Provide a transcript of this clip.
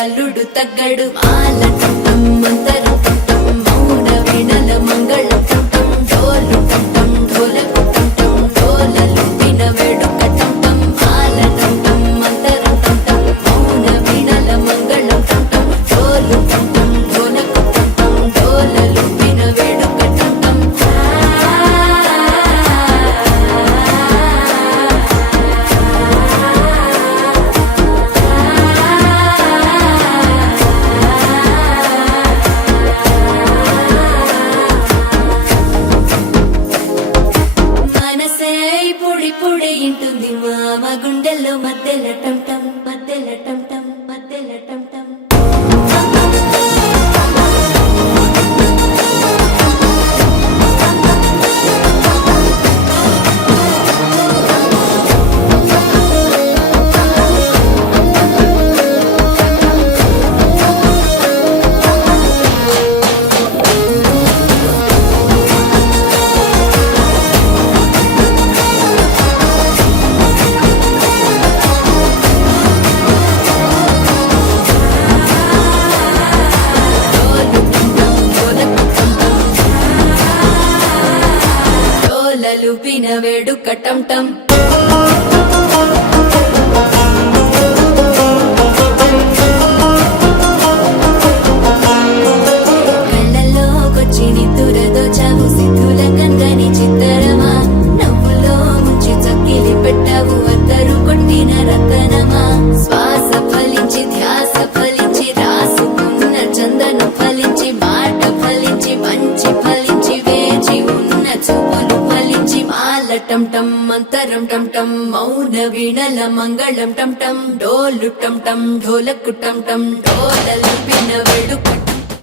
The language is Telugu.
అల్లుడు తగ్గడు మాల టం మంతరం టం మౌన వీణల మంగళం టం డోలు టం ఢోలకు టం డోలలు విన వేడుక టం మాల టం మంతరం టం మౌన వీణల మంగళం టం డోలు టం ఢోలకు టం డోలలు విన వేడుక టం పొడి ఇంటుంది మామ గుండెల్లో మధ్యల టం టం మధ్యల టం టం మధ్యల టం టం లూపిన వేడుక టం టం కళ్ళలోకొచ్చి నిద్దురదో చావు సిద్ధుల కందని చిత్తరమా నవ్వులో ముంచి చక్కిలి పెట్టావు అద్దరు కొట్టిన రతనమా శ్వాస ఫలించి ధ్యాస ఫలించి రాసుకున్న చందను ఫలించి మాట ఫలించి మంచి ఫలించి వేచి ఉన్న చూపులు టం టం మంతరం టం టం మౌన వీణల మంగళం టం టం డోలు టం టం ఢోలకు టం టం డోలలు